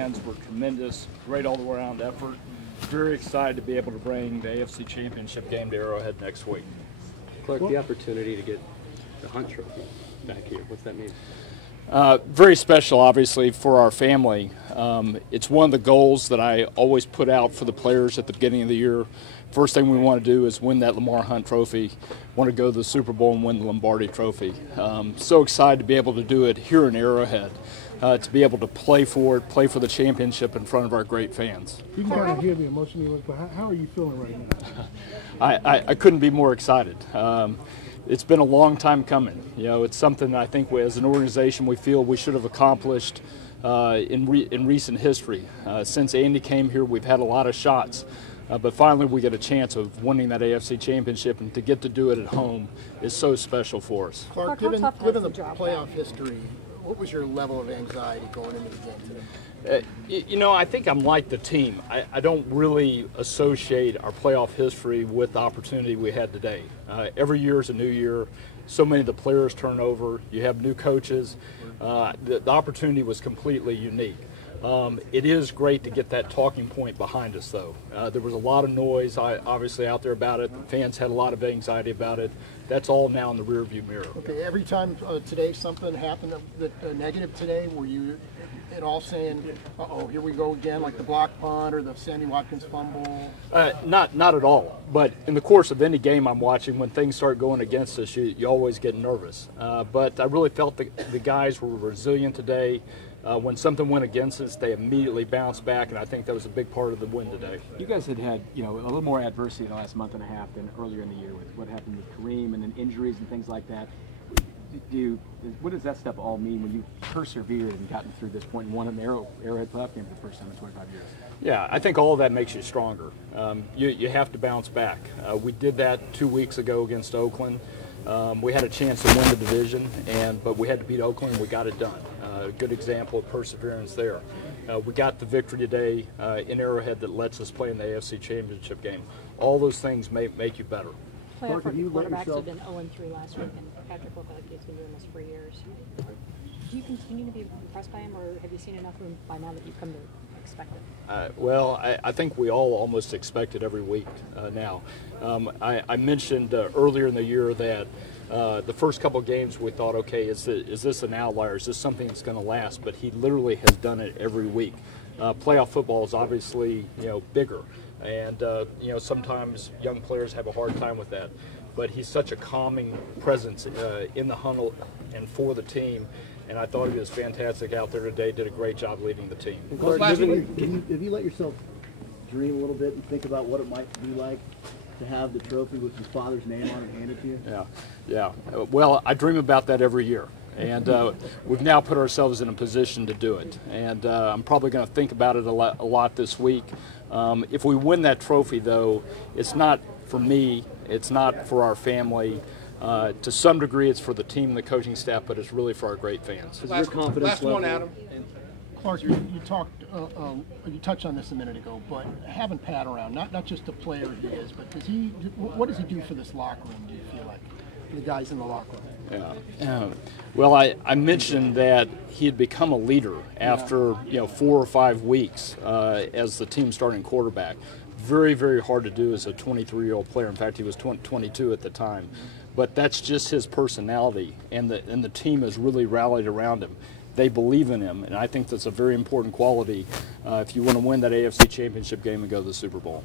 fans were tremendous, great all-around effort. Very excited to be able to bring the AFC Championship game to Arrowhead next week. Clark, the opportunity to get the Hunt Trophy back here, what's that mean? Very special, obviously, for our family. It's one of the goals that I always put out for the players at the beginning of the year. First thing we want to do is win that Lamar Hunt Trophy. Want to go to the Super Bowl and win the Lombardi Trophy. So excited to be able to do it here in Arrowhead, to be able to play for it, play for the championship in front of our great fans. You can kind of hear the emotion you look, but how are you feeling right now? I couldn't be more excited. It's been a long time coming. You know, it's something I think we, as an organization, we feel we should have accomplished in recent history. Since Andy came here, we've had a lot of shots, but finally we get a chance of winning that AFC Championship, and to get to do it at home is so special for us. Clark, given the playoff history, what was your level of anxiety going into the game today? You know, I think I'm like the team. I don't really associate our playoff history with the opportunity we had today. Every year is a new year. So many of the players turn over. You have new coaches. The opportunity was completely unique. It is great to get that talking point behind us, though. There was a lot of noise, obviously, out there about it. The fans had a lot of anxiety about it. That's all now in the rearview mirror. Okay, every time today something happened that negative today, were you at all saying, uh-oh, here we go again, like the block punt or the Sammy Watkins fumble? Not at all. But in the course of any game I'm watching, when things start going against us, you always get nervous. But I really felt the guys were resilient today. When something went against us, they immediately bounced back, and I think that was a big part of the win today. You guys had, you know, a little more adversity the last month and a half than earlier in the year with what happened with Kareem and then injuries and things like that. What does that stuff all mean when you persevered and gotten through this point and won an Arrowhead playoff game for the first time in 25 years? Yeah, I think all of that makes you stronger. You have to bounce back. We did that 2 weeks ago against Oakland. We had a chance to win the division, but we had to beat Oakland, and we got it done. A good example of perseverance there. We got the victory today in Arrowhead that lets us play in the AFC Championship game. All those things make you better. Playoff quarterbacks have been 0-3 last week, and Patrick looked like he's been doing this for years. Do you continue to be impressed by him, or have you seen enough of him by now that you've come to expect it? Well, I think we all almost expect it every week now. I mentioned earlier in the year that the first couple of games we thought, okay, is this an outlier? Is this something that's going to last? But he literally has done it every week. Playoff football is obviously, you know, bigger, and you know, sometimes young players have a hard time with that. But he's such a calming presence in the huddle and for the team. And I thought he was fantastic out there today, did a great job leading the team. Clark, have you let yourself dream a little bit and think about what it might be like to have the trophy with his father's name on it handed to you? Yeah. Well, I dream about that every year. And we've now put ourselves in a position to do it. And I'm probably going to think about it a lot this week. If we win that trophy, though, it's not for me, it's not for our family. To some degree, it's for the team and the coaching staff, but it's really for our great fans. Last one, Adam. Clark, you talked, you touched on this a minute ago, but having Pat around, not just the player he is, but what does he do for this locker room, do you feel like, the guys in the locker room? Yeah. Well, I mentioned that he had become a leader after 4 or 5 weeks as the team starting quarterback. Very, very hard to do as a 23-year-old player. In fact, he was 22 at the time. But that's just his personality, and the team has really rallied around him. They believe in him, and I think that's a very important quality if you want to win that AFC Championship game and go to the Super Bowl.